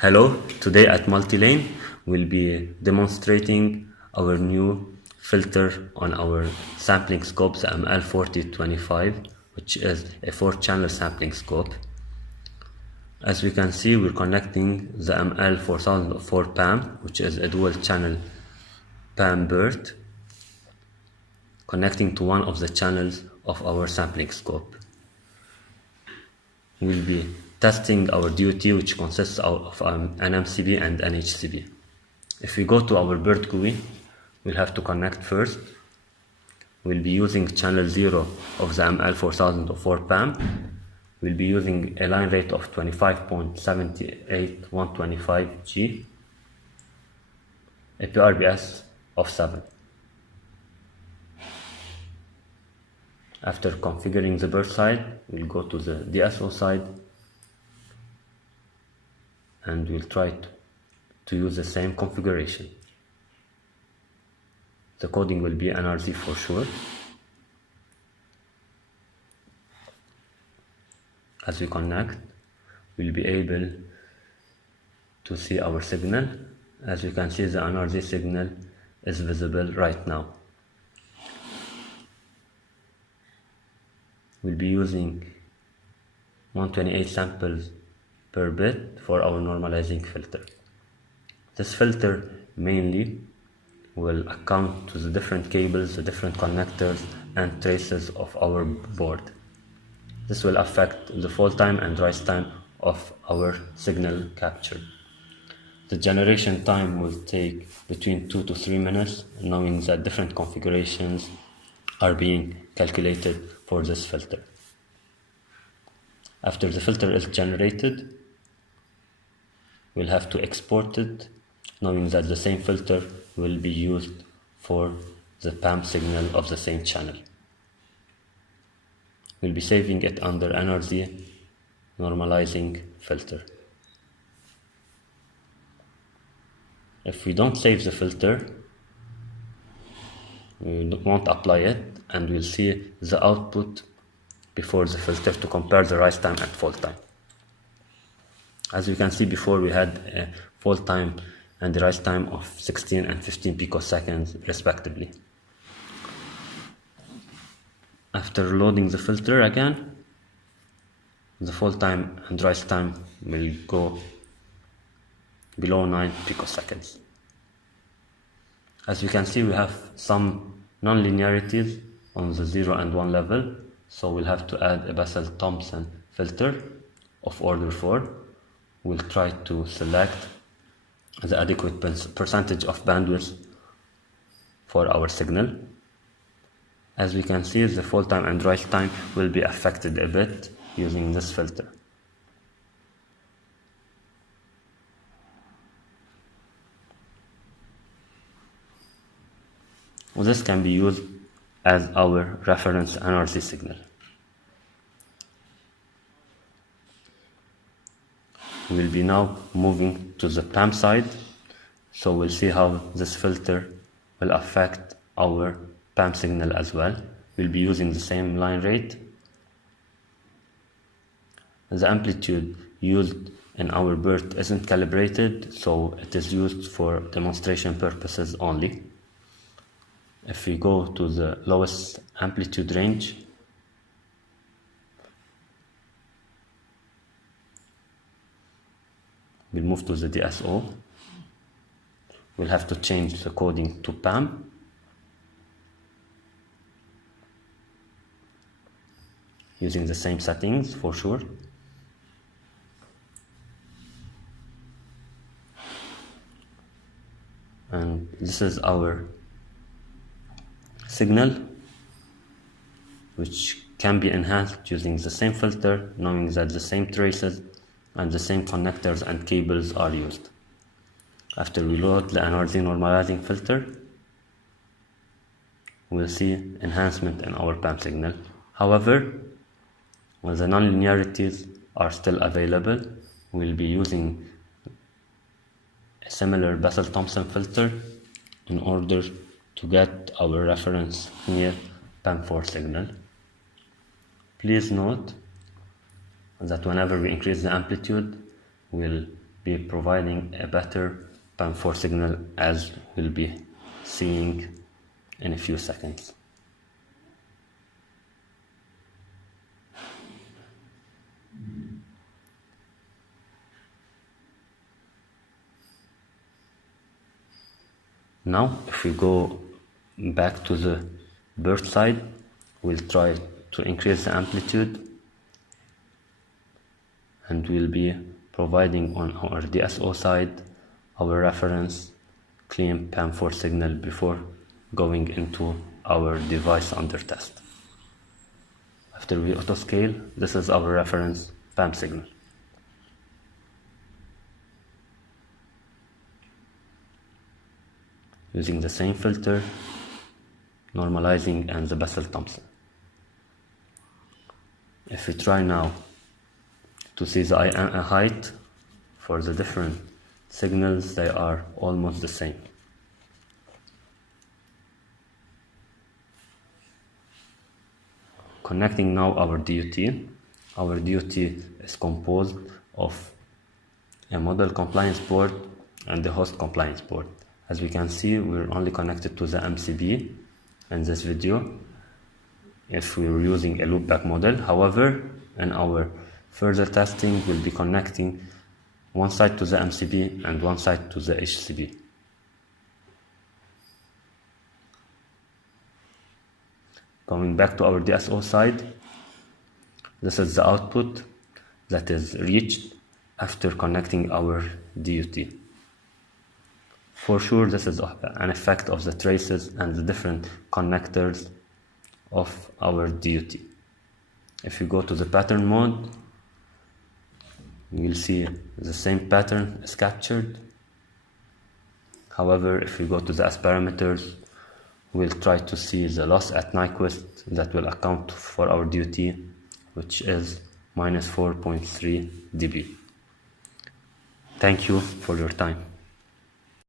Hello, today at MultiLane we'll be demonstrating our new filter on our sampling scope, the ML4025, which is a 4-channel sampling scope. As we can see, we're connecting the ML4004 PAM, which is a dual channel PAM BERT, connecting to one of the channels of our sampling scope. We'll be testing our DOT, which consists of an MCB and an HCB. If we go to our BERT GUI, we'll have to connect first. We'll be using channel 0 of the ML4004 PAM. We'll be using a line rate of 25.78 G, a PRBS of 7. After configuring the BERT side, we'll go to the DSO side and we'll try to use the same configuration. The coding will be NRZ for sure. As we connect, we'll be able to see our signal. As you can see, the NRZ signal is visible right now. We'll be using 128 samples per bit for our normalizing filter. This filter mainly will account to the different cables, the different connectors and traces of our board. This will affect the fall time and rise time of our signal capture. The generation time will take between 2 to 3 minutes, knowing that different configurations are being calculated for this filter. After the filter is generated, we'll have to export it, knowing that the same filter will be used for the PAM signal of the same channel. We'll be saving it under NRZ normalizing filter. If we don't save the filter, we won't apply it, and we'll see the output before the filter to compare the rise time and fall time. As you can see, before we had a fall time and the rise time of 16 and 15 picoseconds respectively. After loading the filter again, the fall time and rise time will go below 9 picoseconds. As you can see, we have some non-linearities on the 0 and 1 level, so we'll have to add a Bessel-Thompson filter of order 4. We'll try to select the adequate percentage of bandwidth for our signal. As we can see, the fall time and rise time will be affected a bit using this filter. This can be used as our reference NRZ signal. We'll be now moving to the PAM side, so we'll see how this filter will affect our PAM signal as well. We'll be using the same line rate. The amplitude used in our BERT isn't calibrated, so it is used for demonstration purposes only. If we go to the lowest amplitude range, we'll move to the DSO. We'll have to change the coding to PAM. Using the same settings for sure. And this is our signal, which can be enhanced using the same filter, knowing that the same traces and the same connectors and cables are used. After we load the NRZ normalizing filter, we'll see enhancement in our PAM signal. However, when the non-linearities are still available, we'll be using a similar Bessel-Thompson filter in order to get our reference near PAM4 signal. Please note that whenever we increase the amplitude, we'll be providing a better PAM4 signal, as we'll be seeing in a few seconds. Now, if we go back to the bird side, we'll try to increase the amplitude, and we'll be providing on our DSO side our reference clean PAM4 signal before going into our device under test. After we auto scale, this is our reference PAM signal. Using the same filter, normalizing, and the Bessel-Thompson. If we try now to see the height for the different signals, they are almost the same. Connecting now our DUT. Our DUT is composed of a model compliance board and the host compliance board. As we can see, we're only connected to the MCB in this video if we're using a loopback model. However, in our further testing, we'll be connecting one side to the MCB and one side to the HCB. Going back to our DSO side, this is the output that is reached after connecting our DUT. For sure, this is an effect of the traces and the different connectors of our DUT. If you go to the pattern mode, you will see the same pattern is captured. However, if we go to the S parameters, we'll try to see the loss at Nyquist that will account for our DUT, which is minus 4.3 dB. Thank you for your time.